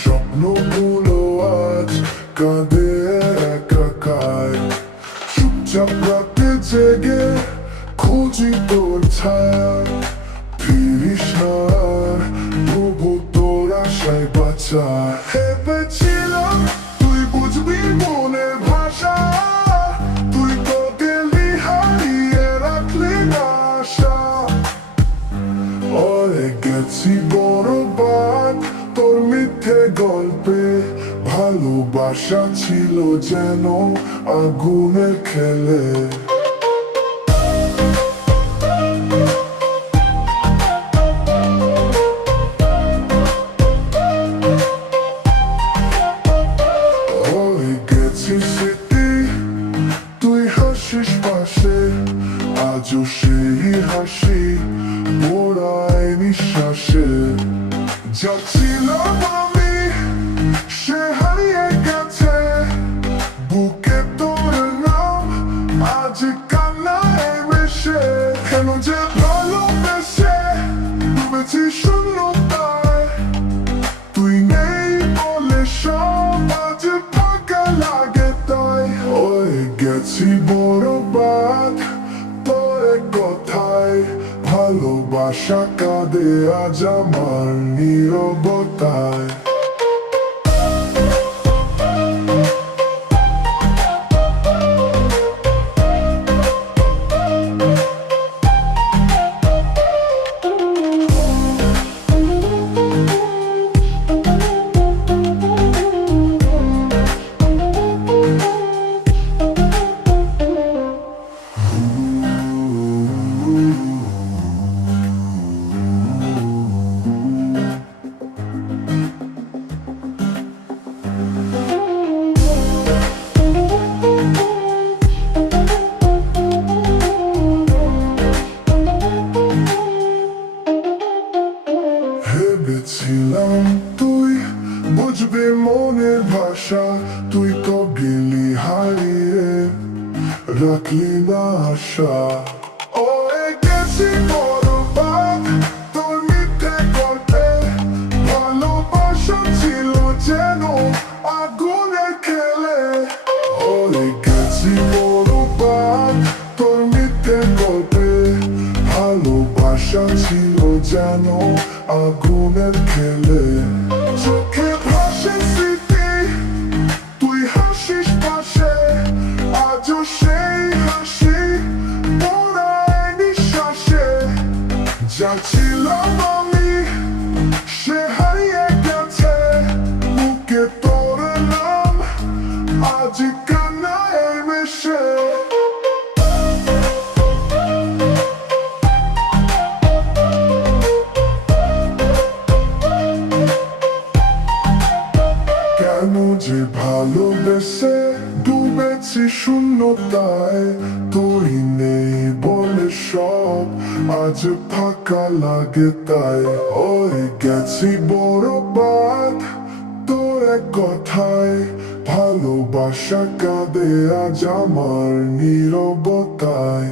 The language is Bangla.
স্বপ্নগুলো আজ কাঁদে একাকার। চুপচাপ রাতে জেগে খুঁজি তোর ছায়া, ফিরিস না আর, তবু তোর আশায় বাঁচা। ভেবেছিলাম তুই বুঝবি মনের ভাষা, তুই তো গেলি হারিয়ে রাখলি না আশা। ওরে গেছি বরবাদ তোর মিথ্যে গল্পে, ভালোবাসা ছিল যেন আগুনের খেলে। ওরে গেছি স্মৃতি তুই হাসিস পাশে, আজও সেই হাসি মোড়ায় নিঃশ্বাসে। যাচ্ছিলাম আমি সে হারিয়ে গেছে, বুকে তোর নাম আজ কান্নায় মেশে। কেন যে ভালোবেসে ডুবেছি শূন্যতায়, তুই নেই বলে সব আজ ফাঁকা লাগে তাই। ওই গেছি বরবাদ তোর কথায়, ভালোবাসা কাঁদে আজ আমার নীরবতায়। ভেবেছিলাম তুই বুঝবি মনের ভাষা, তুই তো গেলি হারিয়ে রাখলি না আশা। ওরে গেছি বরবাদ তোর মিথ্যে গল্পে, ভালোবাসা ছিল যেন আগুনের খেলে। ওরে গেছি বরবাদ তোর মিথ্যে গল্পে, ভালোবাসা ছিল যেন আগুনের খেলে। চোখে ভাসে স্মৃতি তুই হাসিস পাশে, আজও সেই হাসি মোড়ায় নিঃশ্বাসে। যাচ্ছিলাম আমি সে হারিয়ে গেছে, বুকে তোর নাম আজ কান্নায় মেশে। কেন যে ভালোবেসে ডুবেছি শূন্যতায়, তুই নেই বলে সব আজ ফাঁকা লাগে তাই। ওই গেছি বরবাদ তোর এক কথায়, ভালোবাসা কাঁদে আজ আমার নীরবতায়।